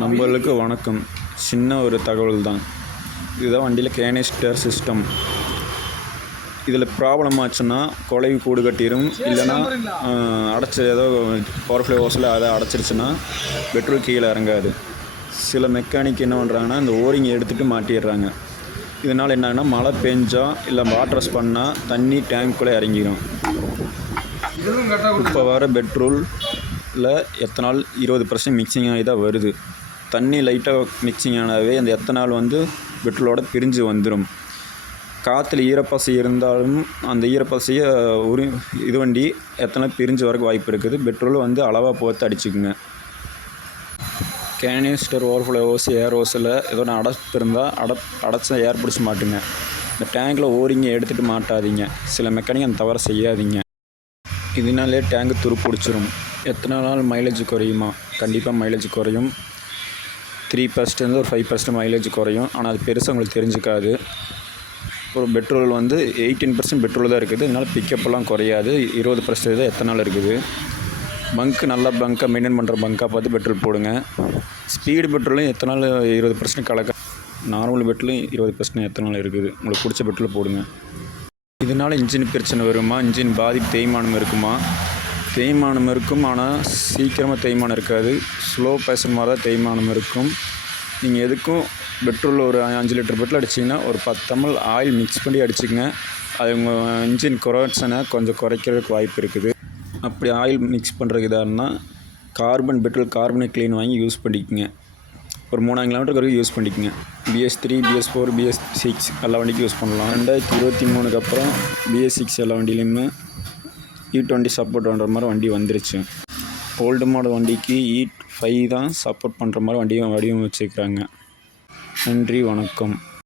நம்மளுக்கு வணக்கம். சின்ன ஒரு தகவல் தான். இதுதான் வண்டியில் கேனிஸ்டர் சிஸ்டம். இதில் ப்ராப்ளம் ஆச்சுன்னா குழவி கூடு கட்டிடும். இல்லைன்னா அடைச்சி ஏதோ பவர்ஃப்ளோ ஓஸில் அதை அடைச்சிருச்சுன்னா பெட்ரோல் கீழே இறங்காது. சில மெக்கானிக் என்ன பண்ணுறாங்கன்னா இந்த ஓரிங்கை எடுத்துகிட்டு மாட்டிடுறாங்க. இதனால் என்னன்னா மழை பெஞ்சா இல்லை வாட்டர்ஸ் பண்ணால் தண்ணி டேங்க்குள்ளே இறங்கிடும். இப்போ வர பெட்ரோலில் எத்தனால் 20% மிக்சிங் ஆகி தான் வருது. தண்ணி லைட்டாக மிக்சிங் ஆனாவே அந்த எத்தனால் பெட்ரோலோட பிரிஞ்சு வந்துடும். காற்றுல ஈரப்பசை இருந்தாலும் அந்த ஈரப்பசையை இது வண்டி எத்தனால் பிரிஞ்சு வரக்கு வாய்ப்பு இருக்குது. பெட்ரோல் அளவாக போட்டு அடிச்சுக்குங்க. கேனிஸ்டர் ஓவர்ஃப்ளோ ஓஸ் ஏர் ஓஸில் ஏதோ அடைப்பு இருந்தால் அடைச்சா ஏர் பிடிச்சி மாட்டுங்க. இந்த டேங்கில் ஓரிங்க எடுத்துகிட்டு மாட்டாதீங்க. சில மெக்கானிக் அந்த தவறை செய்யாதீங்க. இதனாலே டேங்கு துருப்பிடிச்சிரும். எத்தனை நாள் மைலேஜ் குறையுமா? கண்டிப்பாக மைலேஜ் குறையும். 3% ஒரு 5% மைலேஜ் குறையும். ஆனால் அது பெருசாக உங்களுக்கு தெரிஞ்சுக்காது. ஒரு பெட்ரோல் 18% பெட்ரோல் தான் இருக்குது. இதனால் பிக்கப்பெல்லாம் குறையாது. 20% தான் எத்தனால் இருக்குது. பங்க்கு நல்லா பங்காக மெயின்டைன் பண்ணுற பங்காக பார்த்து பெட்ரோல் போடுங்க. ஸ்பீடு பெட்ரோலும் எத்தனால் 20% கலக்க. நார்மல் பெட்ரோலும் 20% எத்தனால் இருக்குது. உங்களுக்கு பிடிச்ச பெட்ரோல் போடுங்க. இதனால் இன்ஜின் பிரச்சனை வருமா? இன்ஜின் பாதிப்பு தேய்மானம் இருக்குமா? தேய்மானம் இருக்கும். ஆனால் சீக்கிரமாக தேய்மானம் இருக்காது. ஸ்லோ பேசன் மாதிரி தான் தேய்மானம் இருக்கும். நீங்கள் எதுக்கும் பெட்ரோல் ஒரு 5 லிட்டர் பெட்ரோல் அடிச்சிங்கன்னா ஒரு 10 ml ஆயில் மிக்ஸ் பண்ணி அடிச்சிக்கங்க. அது உங்கள் இன்ஜின் கொரோஷனை கொஞ்சம் குறைக்கிறதுக்கு வாய்ப்பு இருக்குது. அப்படி ஆயில் மிக்ஸ் பண்ணுறதுக்கு இதாகனா பெட்ரோல் கார்பனேட் க்ளீன் வாங்கி யூஸ் பண்ணிக்கோங்க. ஒரு 3000 கிலோமீட்டருக்கு வரைக்கும் யூஸ் பண்ணிக்கோங்க. BS3, BS4, BS6 எல்லா வண்டிக்கும் யூஸ் பண்ணலாம். 2023க்கு அப்புறம் BS6 எல்லா வண்டியிலையுமே E20 சப்போர்ட் பண்ணுற மாதிரி வண்டி வந்துருச்சு. ஓல்டு மாடல் வண்டிக்கு E5 தான் சப்போர்ட் பண்ணுற மாதிரி வண்டியை வடிவமைச்சிருக்கிறாங்க. நன்றி, வணக்கம்.